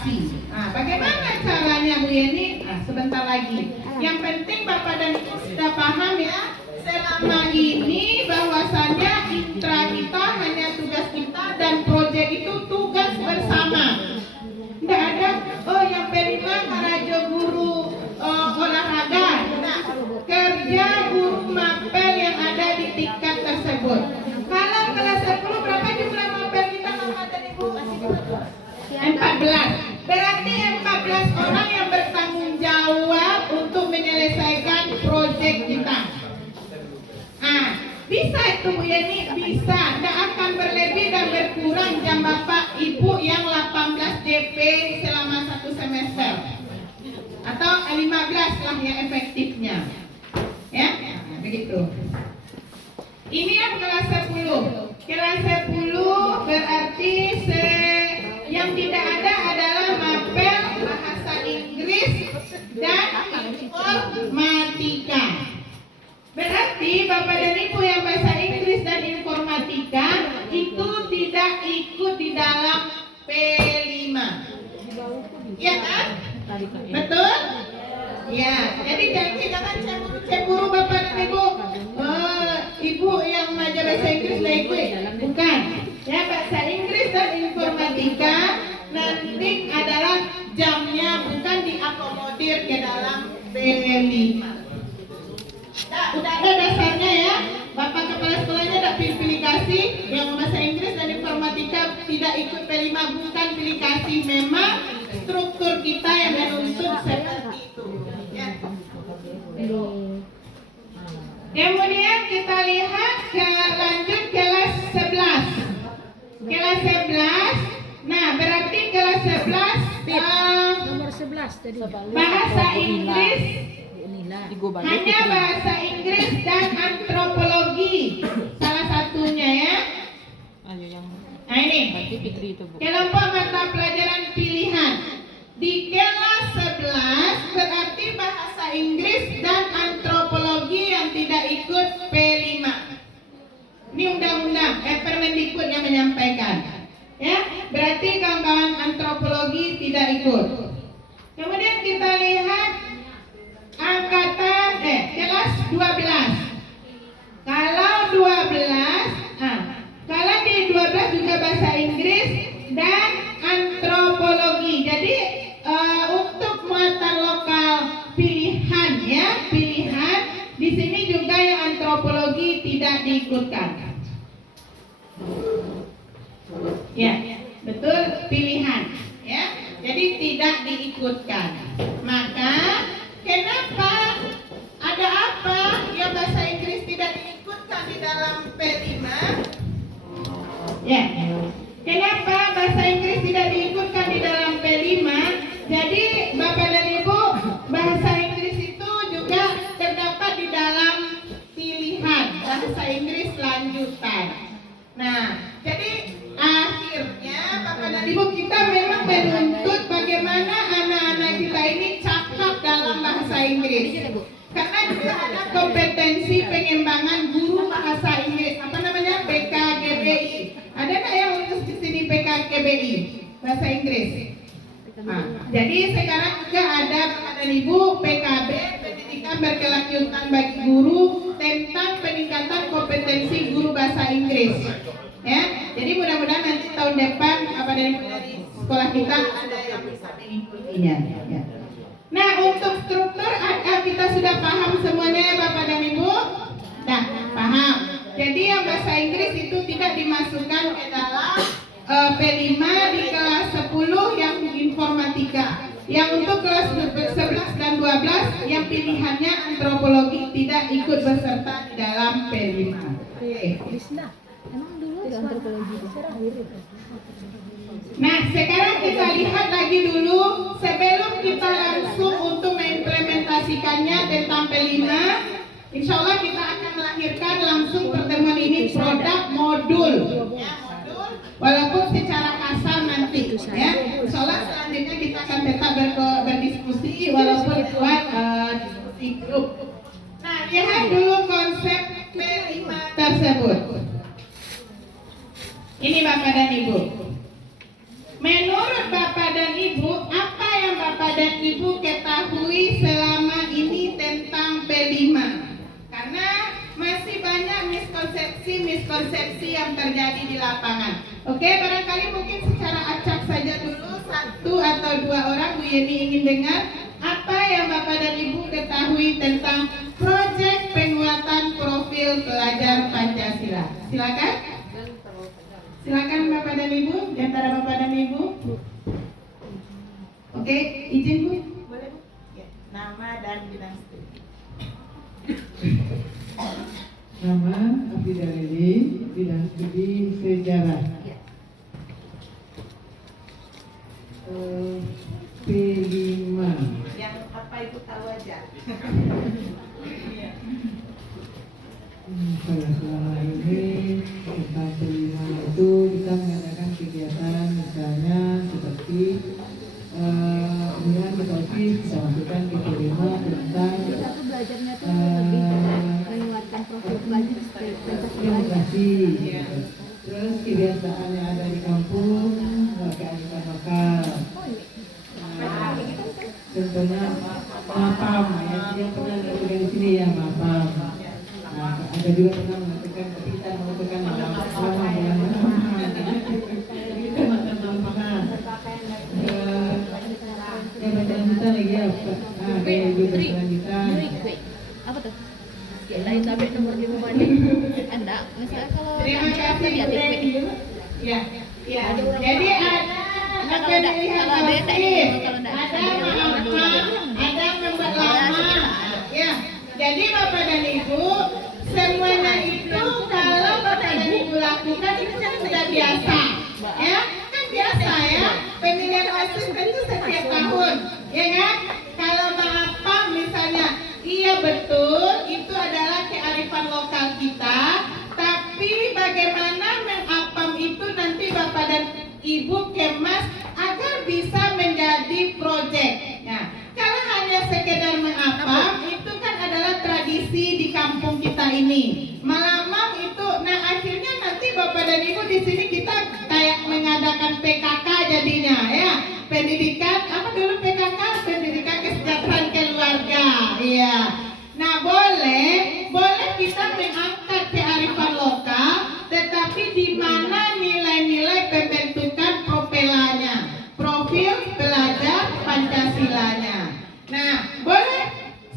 implementasi. Nah, bagaimana caranya Bu Yeni? Nah, sebentar lagi. Yang penting Bapak dan Ibu sudah paham ya. Selama ini bahwasannya intra kita hanya tugas kita dan proyek itu tugas bersama. Tidak ada, oh yang P5 Karajo guru olahraga. Nah, kerja guru mapel yang ada di tingkat tersebut. Kalau kelas 10 berapa jumlah mapel kita Bapak dan Ibu? 14. Berarti 14 orang yang bertanggung jawab untuk menyelesaikan proyek kita. Bisa itu Bu Yeni, bisa. Tidak akan berlebih dan berkurang jam Bapak Ibu yang 18 JP selama 1 semester. Atau 15 lah yang efektifnya. Ya, nah, begitu. Ini yang kelas 10. Kelas 10 berarti yang tidak ada adalah mapel bahasa Inggris dan informatika. Berarti Bapak dan Ibu yang bahasa Inggris dan informatika itu tidak ikut di dalam P5. Ya kan? Betul? Ya, jadi jangan cemburu Bapak dan Ibu. Ibu yang mengajar bahasa Inggris tidak ikut. Bukan. Ya, bahasa Inggris dan informatika nanti adalah jamnya bukan diakomodir ke dalam P5. Nah, udah ada dasarnya ya. Bapak kepala sekolahnya ada pilih kasih yang bahasa Inggris dan informatika tidak ikut P5, bukan pilih kasih. Memang struktur kita yang menuntut seperti itu. Ya. Kemudian kita lihat lanjut kelas 11. Kelas 11. Nah, berarti kelas 11 nomor 11 tadi. Bahasa Inggris hanya bahasa Inggris dan antropologi salah satunya ya. Nah ini kelompok mata pelajaran pilihan di kelas 11 berarti bahasa Inggris dan antropologi yang tidak ikut P5. Ini undang-undang Permendikbud yang menyampaikan ya, berarti kawan-kawan antropologi tidak ikut. Kemudian kita lihat angkatan kelas 12. Kalau 12, kalau di 12 juga bahasa Inggris dan antropologi. Jadi untuk muatan lokal pilihan ya, pilihan di sini juga yang antropologi tidak diikutkan. Ya, betul, pilihan ya. Jadi tidak diikutkan. Maka kenapa? Ada apa yang bahasa Inggris tidak diikutkan di dalam P5? Ya. Kenapa bahasa Inggris tidak diikutkan di dalam P5? Jadi Bapak dan Ibu, bahasa Inggris itu juga terdapat di dalam pilihan bahasa Inggris lanjutan. Nah, jadi akhirnya Bapak dan Ibu kita memang menuntut bagaimana anak-anak kita ini cakap dalam bahasa Inggris. Karena juga ada kompetensi pengembangan guru bahasa Inggris. Apa namanya? PKGBI. Ada nggak yang lulus di sini PKGBI bahasa Inggris? Nah, jadi sekarang juga ada Bapak dan Ibu PKB pendidikan berkelanjutan bagi guru tentang peningkatan kompetensi guru bahasa Inggris. Ya, jadi mudah-mudahan nanti tahun depan Bapak dan Ibu dari sekolah kita ada yang bisa mengikutinya. Ya. Nah, untuk struktur kita sudah paham semuanya ya Bapak dan Ibu? Nah, paham. Jadi yang bahasa Inggris itu tidak dimasukkan ke dalam P5 di kelas 10 yang informatika. Yang untuk kelas 11 dan 12 yang pilihannya antropologi tidak ikut beserta di dalam P5. Emang dulu antropologi Nah, sekarang kita lihat lagi dulu sebelum kita langsung untuk mengimplementasikannya tentang P5. Insya Allah kita akan melahirkan langsung pertemuan ini produk modul. Ya, modul. Walaupun secara kasar nanti, ya. Insya Allah selanjutnya kita akan tetap berdiskusi walaupun buat diskusi grup. Nah, lihat dulu konsep P5 tersebut. Ini Bapak dan Ibu. Menurut Bapak dan Ibu, Ibu ketahui selama ini tentang P5? Karena masih banyak miskonsepsi yang terjadi di lapangan. Oke, barangkali mungkin secara acak saja dulu, 1 atau 2 orang Bu Yeni ingin dengar apa yang Bapak dan Ibu ketahui tentang proyek penguatan profil pelajar Pancasila. Silakan. Silakan Bapak dan Ibu, di antara Bapak dan Ibu. Oke, izin Bu. Boleh Bu? Ya, nama dan bidang studi. Nama Abdi Dareli, bidang studi sejarah. P5. Yang apa Ibu tahu aja. Pada selama ini tentang P5 itu kita mengadakan kegiatan misalnya seperti kemudian kita masukkan ke P5 tentang Aku belajarnya tuh lebih menguatkan profil pelajar seperti Pancasila. demokrasi. Terus kebiasaan yang ada di kampung, kearifan lokal. Contohnya mapam, yang pernah dilakukan di sini ya mapam. Nah, ada juga pernah mengatakan kita mengatakan kita makan lapangan. Yang berkelanjutan lagi ya, kayak ibu berkelanjutan. Apa tuh? Lain tablet nomor 5 mana? Anda, misalnya kalau Terima kasih ya Bu Dewi. Ya, ya. Jadi ada pemilihan profil, ada maafkan, ada membuat lama. Ya, jadi Bapak dan Ibu, semuanya itu kalau Bapak dan Ibu lakukan itu kan sudah biasa, ya kan biasa ya. Pemilihan asisten itu setiap tahun, ya kan? Kalau maaf misalnya, iya betul itu adalah kearifan lokal kita. Tapi bagaimana mengapam itu nanti Bapak dan Ibu kemas agar bisa menjadi proyek. Nah, kalau hanya sekedar mengapam itu kan adalah tradisi di kampung kita ini. Malamang itu, nah akhirnya nanti Bapak dan Ibu di sini kita kayak mengadakan PKK jadinya ya. Pendidikan apa dulu PKK? Pendidikan kesejahteraan keluarga. Iya. Nah, boleh kita mengangkat kearifan lokal, tetapi di mana nilai-nilai pembentukan profil pelajar Pancasilanya. Nah, boleh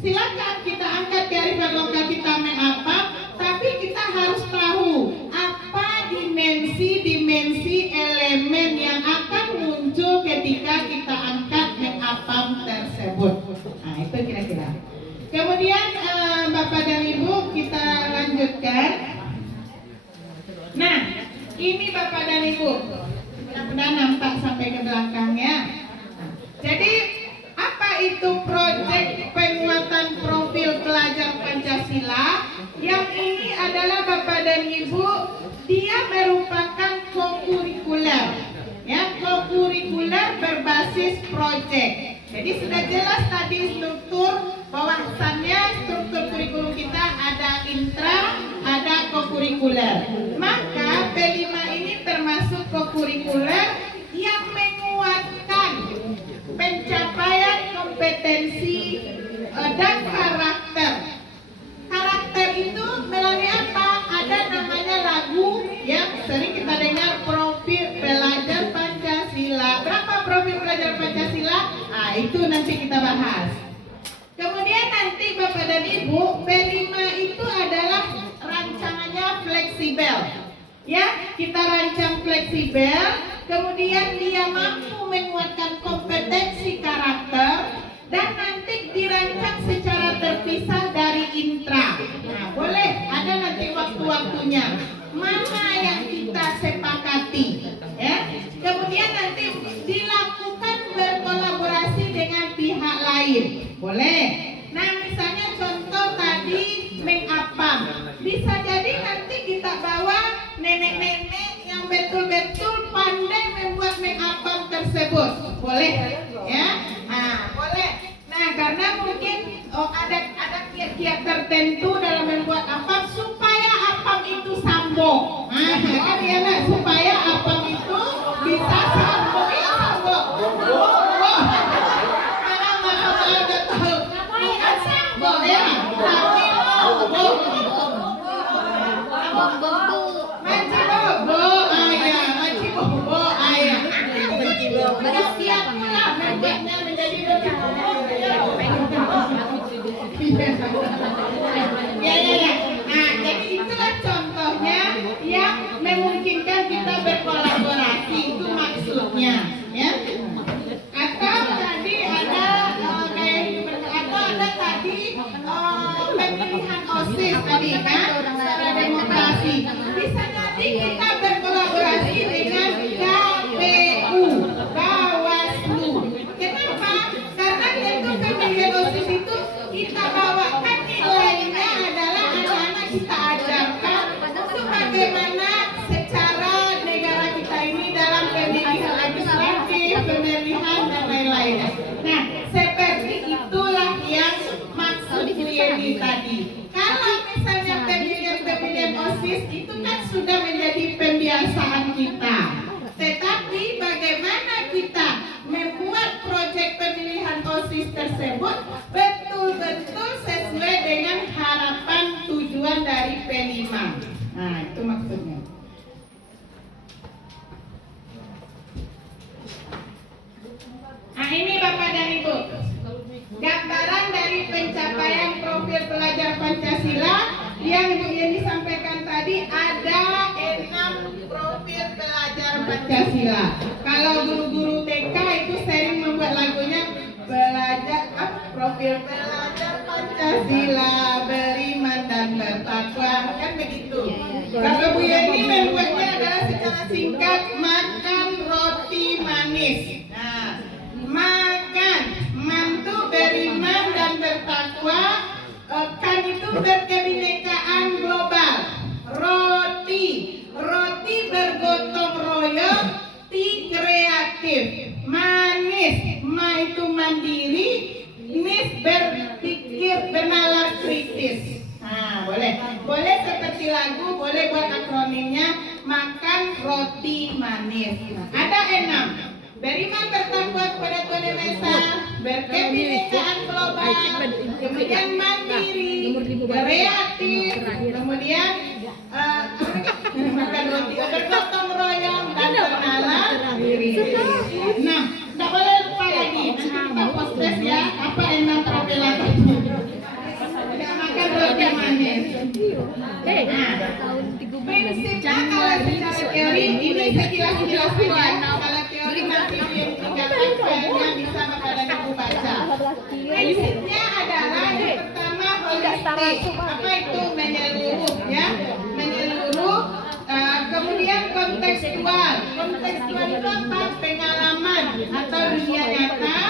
silakan kita angkat kearifan lokal kita mengapa, tapi kita harus tahu apa dimensi elemen yang akan muncul ketika kita angkat mengapam tersebut. Nah, itu kira-kira. Kemudian Bapak dan Ibu kita lanjutkan. Nah, ini Bapak dan Ibu, mudah-mudahan nampak sampai ke belakangnya. Nah, jadi apa itu proyek penguatan profil pelajar Pancasila? Yang ini adalah Bapak dan Ibu, dia merupakan kokurikuler, ya kokurikuler berbasis proyek. Jadi sudah jelas tadi struktur bahwasannya struktur kurikulum kita ada intra, ada kokurikuler. Maka P5 ini termasuk kokurikuler yang menguatkan pencapaian kompetensi dan karakter. Karakter itu melalui apa? Ada namanya lagu yang sering kita dengar, profil pelajar Pancasila. Berapa profil pelajar Pancasila? Nah, itu nanti kita bahas. Kemudian nanti Bapak dan Ibu, P5 itu adalah rancangannya fleksibel. Ya, kita rancang fleksibel, kemudian dia mampu menguatkan kompetensi karakter dan nanti dirancang secara terpisah dari intra. Nah, boleh ada nanti waktu-waktunya. Mana yang kita sepakati, ya. Kemudian nanti dilakukan berkolaborasi dengan pihak lain. Boleh. Nah, misalnya contoh tadi mengapam. Bisa jadi nanti kita bawa nenek-nenek yang betul-betul pandai membuat mengapam tersebut. Boleh, ya? Nah, boleh. Nah, karena mungkin ada kiat-kiat tertentu dalam membuat apam supaya apam itu sambung. Nah, kan ya nak, supaya apam itu bisa sambung. Ya, sambung. ini Bapak dan Ibu, gambaran dari pencapaian profil pelajar Pancasila yang Bu Yeni sampaikan tadi. Ada 6 profil pelajar Pancasila. Kalau guru-guru TK itu sering membuat lagunya profil pelajar Pancasila, beriman dan bertakwa, kan begitu. Kalau Bu Yeni membuatnya adalah secara singkat, makan roti manis. Nah, makan, mantu beriman dan bertakwa, kan itu berkebinekaan global. Roti bergotong royong, ti kreatif. Manis, ma itu mandiri, nis berpikir bernalar kritis. Nah, boleh seperti lagu, boleh buat akronimnya, makan roti manis. Ada 6. Beriman bertakwa kepada Tuhan Yang Maha Esa, berkebinekaan global, kemudian mandiri, kreatif, kemudian makan roti bergotong royong dan bernalar kritis. Nah, tidak boleh lupa lagi. Kita post ya, apa 6 profil lagi? Makan roti manis. Prinsipnya kalau secara teori ini sekilas-kilas saja. Kalau teori nanti yang tinggalkan filenya bisa Bapak dan Ibu baca. Prinsipnya adalah yang pertama holistik. Apa itu? Menyeluruh ya, menyeluruh. Kemudian kontekstual. Kontekstual itu apa? Pengalaman atau dunia nyata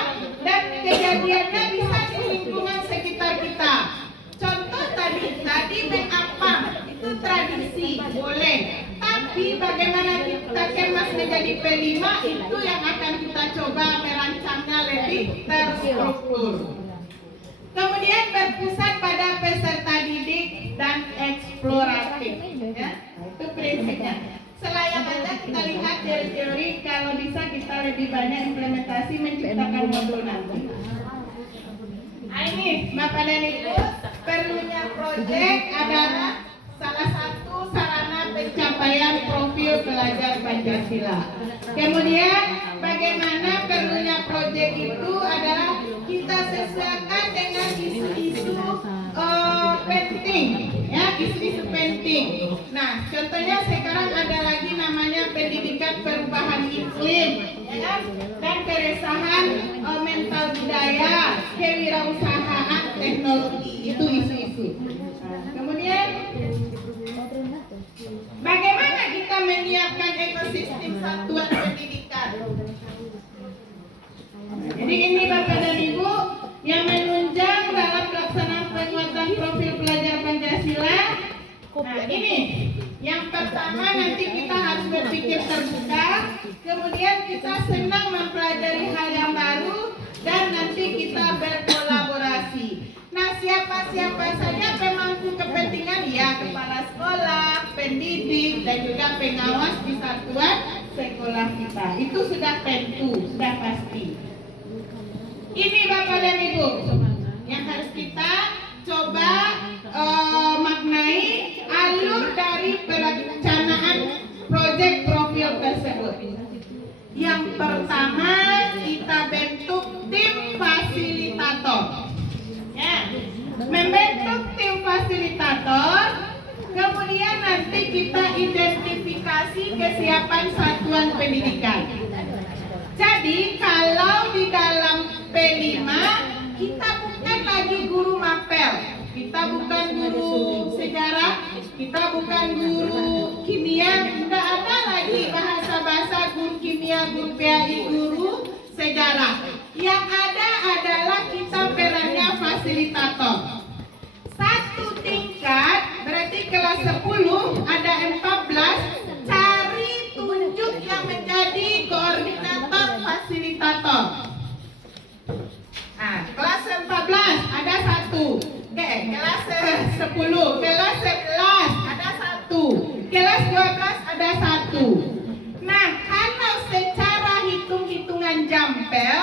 dan kejadiannya bisa di lingkungan sekitar kita. Contoh tadi mengapam itu tradisi boleh, tapi bagaimana kita kemas menjadi P5 itu yang akan kita coba merancangnya lebih terstruktur. Kemudian berpusat pada peserta didik dan eksploratif, ya, itu prinsipnya. Selain aja kita lihat teori-teori, kalau bisa kita lebih banyak implementasi menciptakan modul nanti. Nah, ini Bapak dan Ibu, perlunya proyek adalah salah satu sarana pencapaian profil pelajar Pancasila. Kemudian bagaimana perlunya proyek itu adalah kita sesuaikan dengan isu-isu penting, ya, isu-isu penting. Nah, contohnya sekarang ada lagi namanya pendidikan perubahan iklim, ya kan? Dan keresahan mental budaya, kewirausahaan, teknologi, itu isu-isu. Kemudian bagaimana kita menyiapkan ekosistem satuan pendidikan? Jadi ini Bapak dan Ibu yang menunjang dalam pelaksanaan penguatan profil pelajar Pancasila. Nah, ini yang pertama, nanti kita harus berpikir terbuka, kemudian kita senang mempelajari hal yang baru, dan nanti kita berkolaborasi. Nah, siapa saja pemangku kepentingan? Ya, kepala sekolah, pendidik, dan juga pengawas di satuan sekolah kita. Itu sudah tentu, sudah pasti. Ini Bapak dan Ibu yang harus kita coba maknai alur dari perencanaan proyek profil tersebut. Yang pertama, kita bentuk tim fasilitator. Ya, membentuk tim fasilitator, kemudian nanti kita identifikasi kesiapan satuan pendidikan. Jadi kalau di dalam P5 kita bukan lagi guru mapel, kita bukan guru sejarah, kita bukan guru kimia, tidak ada lagi bahasa-bahasa guru kimia, guru PAI, guru sejarah. Yang ada adalah kita perannya fasilitator. Satu tingkat berarti kelas 10 ada 14, cari tunjuk yang menjadi koordinator fasilitator. Nah, kelas 14 ada 1, kelas 10, kelas 11 ada 1, kelas 12 ada 1. Nah, kalau secara hitung-hitungan jampel,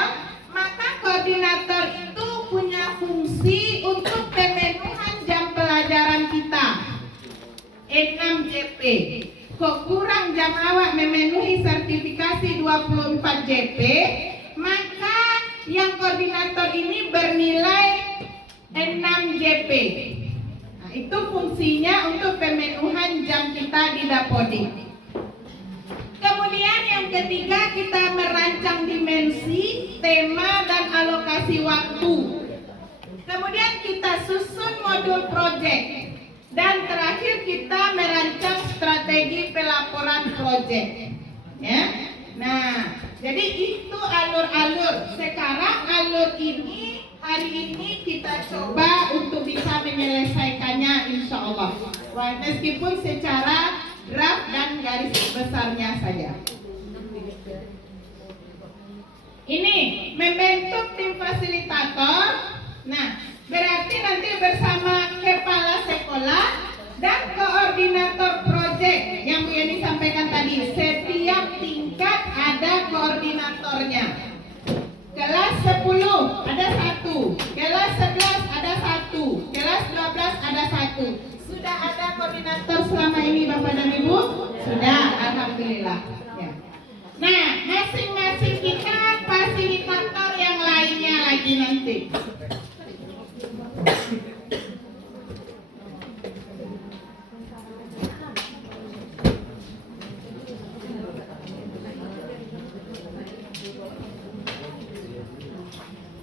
maka koordinator itu punya fungsi untuk pemenuhan jam pelajaran kita 6 JP. Kok kurang jam awak memenuhi sertifikasi 24 JP, maka yang koordinator ini bernilai 6 JP. Nah, itu fungsinya untuk pemenuhan jam kita di Dapodik. Kemudian yang ketiga, kita merancang dimensi, tema, dan alokasi waktu. Kemudian kita susun modul proyek. Dan terakhir kita merancang strategi pelaporan proyek. Ya. Nah, jadi itu alur-alur. Sekarang alur ini hari ini kita coba untuk bisa menyelesaikannya insya Allah. Wah, meskipun secara draft dan garis besarnya saja. Ini membentuk tim fasilitator. Nah, berarti nanti bersama kepala sekolah dan koordinator proyek yang Bu Yeni sampaikan tadi. Setiap tingkat ada koordinatornya. Kelas 10 ada 1, kelas 11 ada 1, kelas 12 ada 1. Sudah ada koordinator selama ini Bapak dan Ibu? Sudah, alhamdulillah. Ya. Nah, masing-masing kita fasilitator yang lainnya lagi nanti.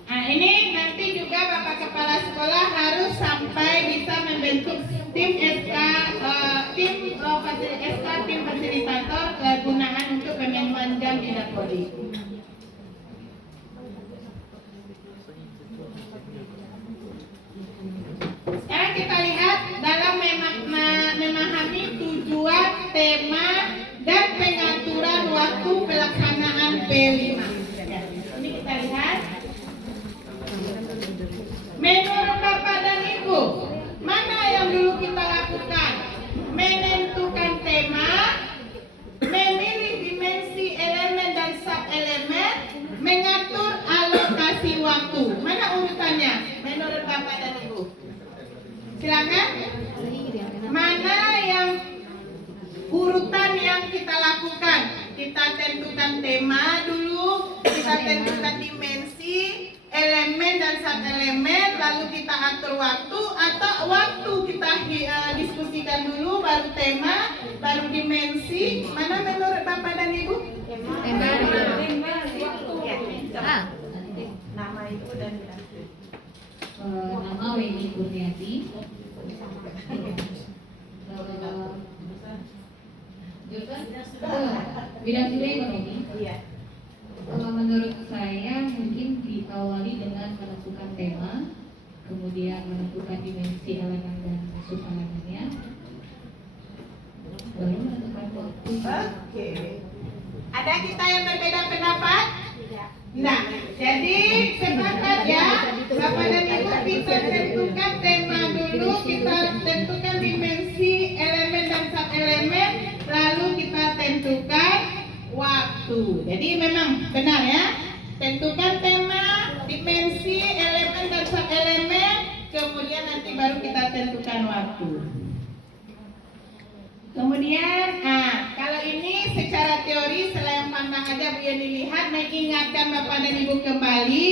Nah, ini nanti juga Bapak Kepala Sekolah harus sampai bisa membentuk tim tim fasilitator kegunaan untuk pemenuhan jam di Dapodik. Sekarang kita lihat dalam memahami tujuan, tema, dan pengaturan waktu pelaksanaan P5. Ini kita lihat. Menurut Bapak dan Ibu, mana yang dulu kita lakukan? Menentukan tema, memilih dimensi elemen dan sub-elemen, mengatur alokasi waktu. Mana urutannya menurut Bapak dan Ibu? Silakan. Mana yang urutan yang kita lakukan? Kita tentukan tema dulu, kita tentukan dimensi, elemen dan sub-elemen, lalu kita atur waktu, atau waktu kita diskusikan dulu, baru tema, baru dimensi. Mana menurut Bapak dan Ibu? Tema. Nama Ibu dan Nama Weni Kurniati. Bidang studi ekonomi. Menurut saya mungkin diawali dengan menentukan tema, kemudian menentukan dimensi elemen dan sub-elemennya, baru menentukan waktu. Oke. Ada kita yang berbeda pendapat? Nah, jadi sepakat ya, Bapak dan Ibu, kita tentukan tema dulu, kita tentukan dimensi, elemen dan sub-elemen, lalu kita tentukan waktu. Jadi memang benar ya, tentukan tema, dimensi, elemen dan sub-elemen, kemudian nanti baru kita tentukan waktu. Kemudian, kalau ini secara teori selain pandang aja Bu Yeni lihat, mengingatkan Bapak dan Ibu kembali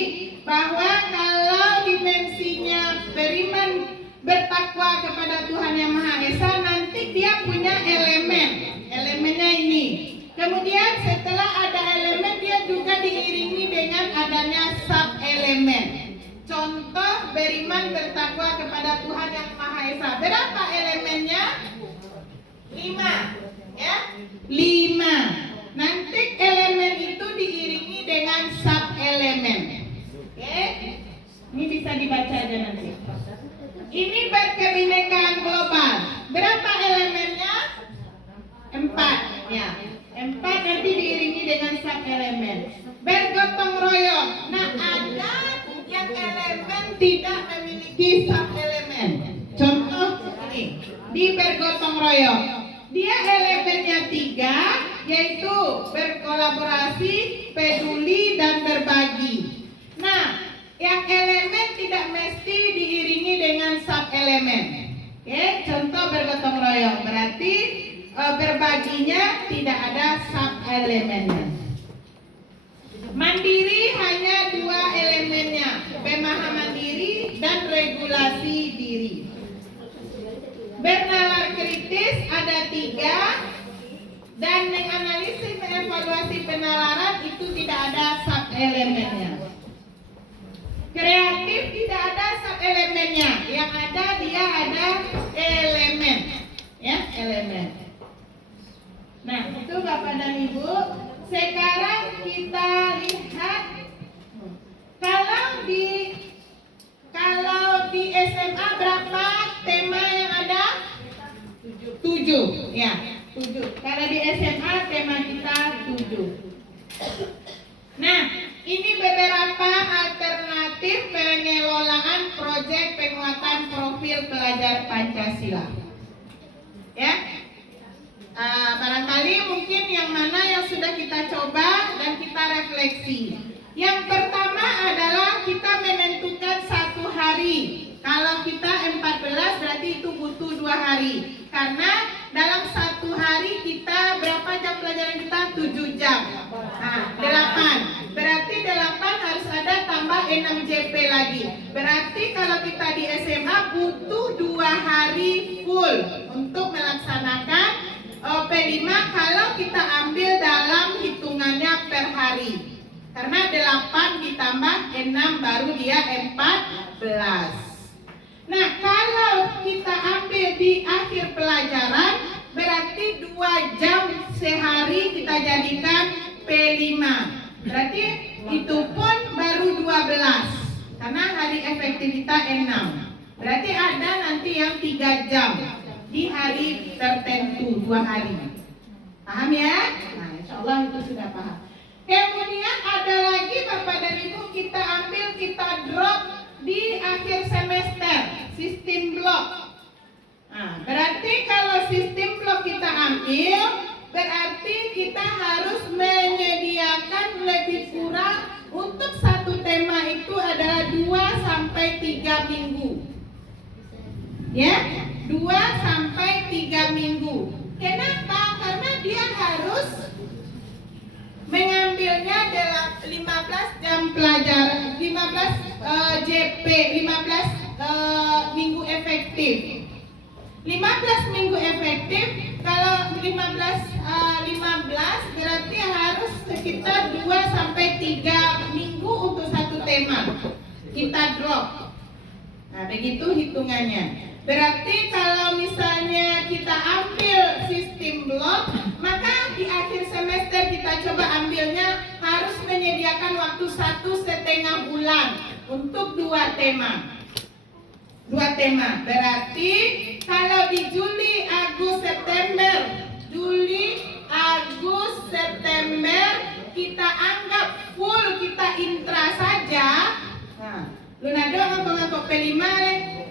bahwa kalau dimensinya beriman bertakwa kepada Tuhan Yang Maha Esa, nanti dia punya elemen, elemennya ini. Kemudian setelah ada elemen, dia juga diiringi dengan adanya sub elemen. Contoh beriman bertakwa kepada Tuhan Yang Maha Esa. Berapa elemennya? 5, ya, 5. Nanti elemen itu diiringi dengan sub elemen. Oke, ini bisa dibaca aja nanti. Ini berkebinekaan global. Berapa elemennya? 4, ya. 4 nanti diiringi dengan sub elemen. Bergotong royong. Nah, ada yang elemen tidak memiliki sub elemen. Contoh ini di bergotong royong. Dia elemennya 3, yaitu berkolaborasi, peduli, dan berbagi. Nah, yang elemen tidak mesti diiringi dengan sub elemen. Oke, contoh bergotong royong berarti berbaginya tidak ada sub elemennya. Mandiri hanya 2 elemen. ada 3, dan menganalisis evaluasi penalaran itu tidak ada sub elemennya. Kreatif tidak ada sub elemennya, yang ada dia ada elemen, ya elemen. Nah itu Bapak dan Ibu. Sekarang kita lihat kalau di SMA berapa tema yang ada? 7, ya 7. Kalau di SMA tema kita 7. Nah, ini beberapa alternatif pengelolaan proyek penguatan profil pelajar Pancasila. Ya, barangkali mungkin yang mana yang sudah kita coba dan kita refleksi. Yang pertama adalah kita menentukan 1 hari. Kalau kita 14 berarti itu butuh 2 hari. Karena dalam 1 hari kita berapa jam pelajaran kita? 7 jam. Nah, 8. Berarti 8 harus ada tambah 6 JP lagi. Berarti kalau kita di SMA butuh 2 hari full untuk melaksanakan P5 kalau kita ambil dalam hitungannya per hari. Karena 8 ditambah 6 baru dia 14. Nah, kalau kita ambil di akhir pelajaran berarti 2 jam sehari kita jadikan P5. Berarti itu pun baru 12. Karena hari efektif kita 6. Berarti ada nanti yang 3 jam di hari tertentu 2 hari. Paham ya? Nah, insya Allah itu sudah paham. Kemudian ada lagi Bapak dan Ibu kita ambil, kita drop di akhir semester sistem blok. Nah, berarti kalau sistem blok kita ambil, berarti kita harus menyediakan lebih kurang untuk 1 tema itu adalah 2 sampai 3 minggu. Ya, 2 sampai 3 minggu. Kenapa? Karena dia harus mengambilnya dalam 15 jam pelajaran, 15 JP, 15 minggu efektif. 15 minggu efektif, kalau 15 berarti harus sekitar 2 sampai 3 minggu untuk 1 tema. Kita drop. Nah, begitu hitungannya. Berarti kalau misalnya kita ambil sistem blok, maka di akhir semester kita coba ambilnya harus menyediakan waktu 1,5 bulan untuk 2 tema. 2 tema. Berarti kalau di Juli, Agustus, September kita anggap full kita intra saja. Nah, Lunado ngangkok P5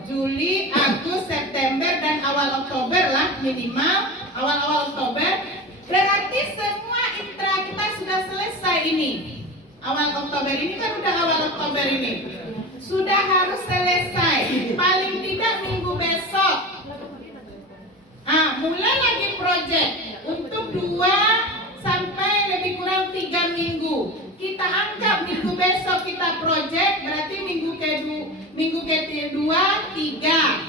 Juli, Agustus, September dan awal Oktober lah minimal awal Oktober. Berarti semua intra kita sudah selesai ini. Awal Oktober ini kan udah awal Oktober ini. Sudah harus selesai. Paling tidak minggu besok. Mulai lagi proyek untuk 2 sampai lebih kurang 3 minggu. Kita anggap minggu besok kita proyek, berarti minggu kedua 3.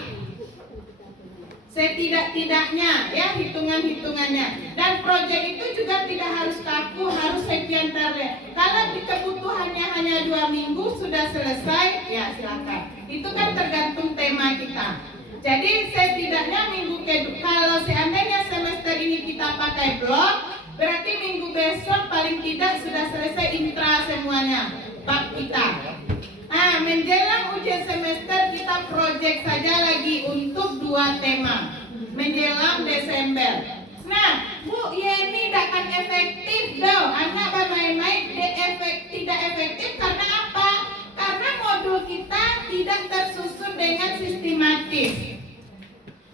Setidak-tidaknya ya hitungannya. Dan proyek itu juga tidak harus kaku, harus sekian terlihat. Kalau kebutuhannya hanya 2 minggu sudah selesai, ya silakan. Itu kan tergantung tema kita. Jadi setidaknya minggu kedua, kalau seandainya semester ini kita pakai blok, berarti minggu besok paling tidak sudah selesai intra semuanya bab kita. Menjelang ujian semester kita proyek saja lagi untuk 2 tema menjelang Desember. Nah, Bu Yeni tidak akan efektif dong. Anak bermain-main tidak efektif karena apa? Karena modul kita tidak tersusun dengan sistematis.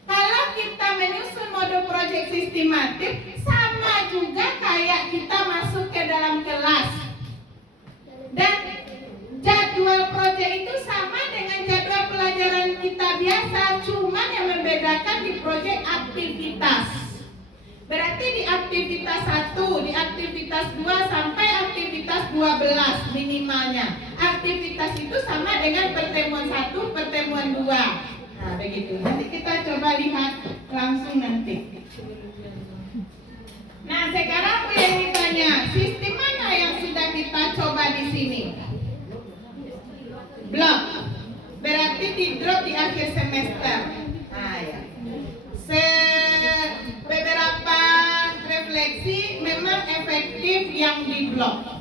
Kalau kita menyusun modul proyek sistematis, sama juga kayak kita masuk ke dalam kelas. Dan jadwal proyek itu sama dengan jadwal pelajaran kita biasa, cuma yang membedakan di proyek aktivitas. Berarti di aktivitas 1, di aktivitas 2 sampai aktivitas 12 minimalnya. Aktivitas itu sama dengan pertemuan 1, pertemuan 2. Nah, begitu. Nanti kita coba lihat langsung nanti. Nah, sekarang Bu yang ditanya, sistem mana yang sudah kita coba di sini? Blok. Berarti di drop di akhir semester. Nah, ya. Beberapa refleksi memang efektif yang di blok.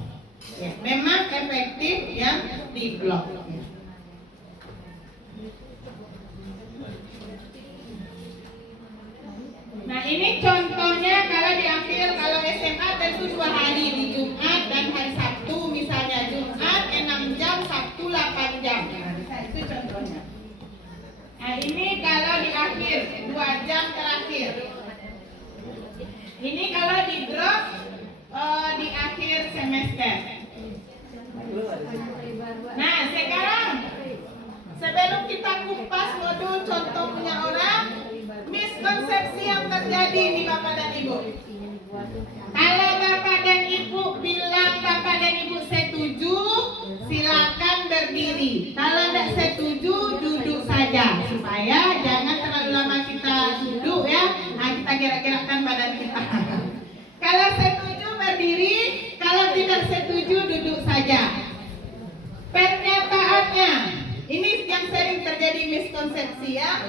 Ya, memang efektif yang di blok. Nah, ini contohnya kalau diambil kalau SMA tentu 2 hari di Jumat dan hari Sabtu, misalnya Jumat 6 jam, Sabtu 8 jam. Nah, itu contohnya. Nah, ini kalau di akhir 2 jam terakhir. Ini kalau di drop di akhir semester. Nah, sekarang sebelum kita kupas modul contoh punya orang, miskonsepsi yang terjadi di Bapak dan Ibu. Kalau Bapak dan Ibu bilang Bapak dan Ibu setuju, silakan berdiri. Kalau tidak setuju, duduk saja supaya jangan terlalu lama kita duduk ya. Nah, kita gerak-gerakkan badan kita. Kalau setuju berdiri, kalau tidak setuju duduk saja. Pernyataannya, ini yang sering terjadi miskonsepsi ya.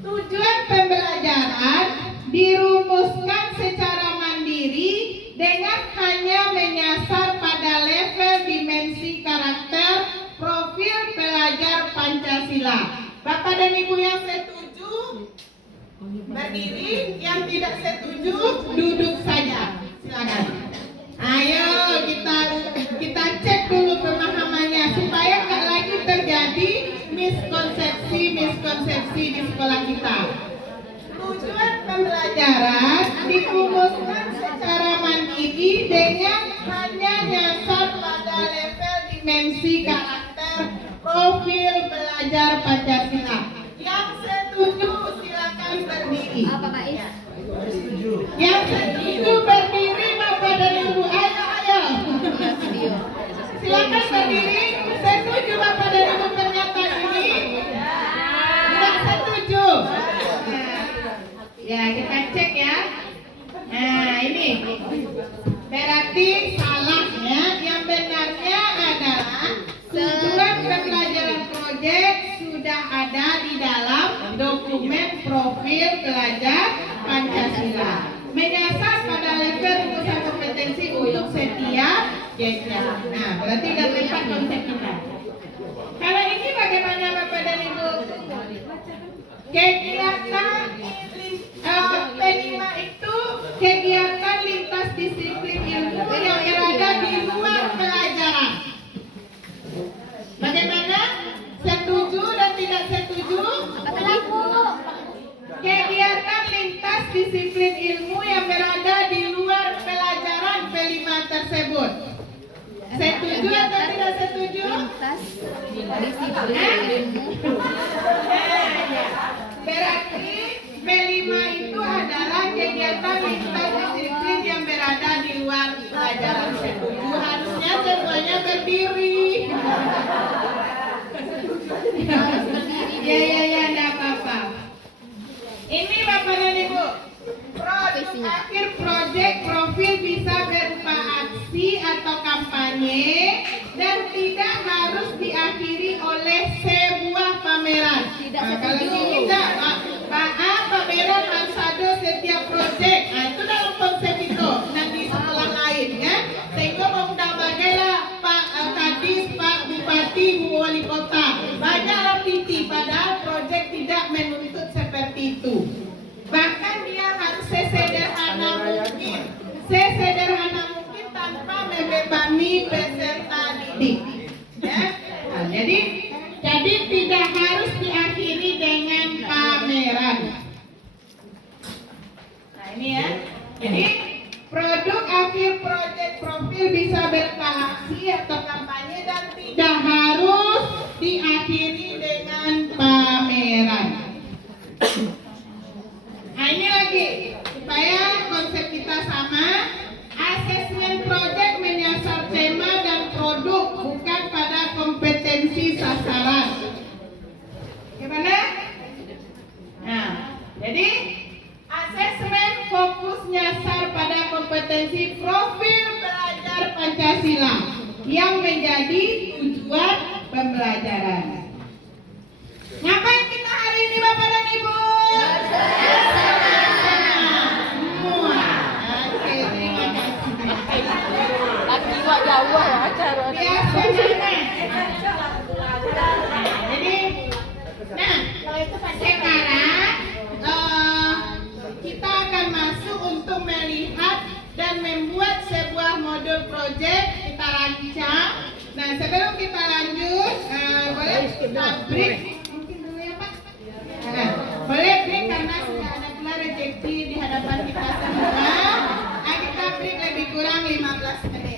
Tujuan pembelajaran dirumuskan secara mandiri dengan hanya menyasar pada level dimensi karakter profil pelajar Pancasila. Bapak dan Ibu yang setuju berdiri, yang tidak setuju duduk saja. Silakan. Ayo kita cek dulu pemahamannya supaya nggak lagi terjadi miskonsepsi di sekolah kita. Tujuan pembelajaran dirumuskan secara mandiri dengan hanya nyasar pada level dimensi karakter profil pelajar Pancasila. Yang setuju silakan berdiri. Apa Kak Is? Yang setuju berdiri Bapak dan Ibu. Ayo. Silakan berdiri. Setuju Bapak dan Ibu pernyataan ini? Tidak setuju. Ya, kita cek ya. Nah, ini berarti salah ya. Yang benarnya adalah tujuan pembelajaran proyek sudah ada di dalam dokumen profil pelajar Pancasila. Menyasar pada level rumusan kompetensi untuk setiap jenjang. Nah, berarti sudah tepat konsep kita. Kalau ini bagaimana Bapak dan Ibu? Kegiatan P5 itu kegiatan lintas disiplin ilmu yang berada di luar pelajaran. Bagaimana? Setuju dan tidak setuju? Kegiatan lintas disiplin ilmu yang berada di luar pelajaran P5 tersebut. Setuju atau tidak setuju? Lintas disiplin ilmu. Berarti P5 itu adalah kegiatan lintas disiplin yang berada di luar pelajaran. Setuju, harusnya semuanya berdiri. Ya, enggak apa-apa. Ini Bapak dan Ibu, produk akhir proyek profil bisa berupa aksi atau kampanye dan tidak harus diakhiri oleh sebuah pameran. Nah, kalau ini enggak, pameran Mansado setiap proyek. Nah, itu dalam konsep itu dan di sekolah lain ya. Sehingga mengundang bagailah Pak Kadis, Pak Bupati, Bu Wali Kota. Banyak revisi padahal proyek tidak menuntut seperti itu. Bahkan dia harus sesederhana mungkin tanpa membebani peserta didik. Ya. Nah, jadi tidak harus diakhiri dengan pameran. Nah, ini ya. Jadi produk akhir proyek profil bisa berupa aksi atau kampanye dan tidak harus diakhiri dengan pameran. Nah, ini lagi supaya konsep kita sama. Asesmen proyek menyasar tema dan produk, bukan pada kompetensi sasaran. Gimana? yang menjadi tujuan pembelajaran. Ngapain kita hari ini Bapak dan Ibu? Semua. Oke, terima kasih. Lagi kok jauh acara. Biasa jadi, sekarang kita akan masuk untuk melihat dan membuat sebuah modul project kita rancang. Nah, sebelum kita lanjut, boleh kita break mungkin dulu ya Pak. Nah, boleh break karena sudah ada pula rezeki di hadapan kita semua. Nah, kita break lebih kurang 15 menit.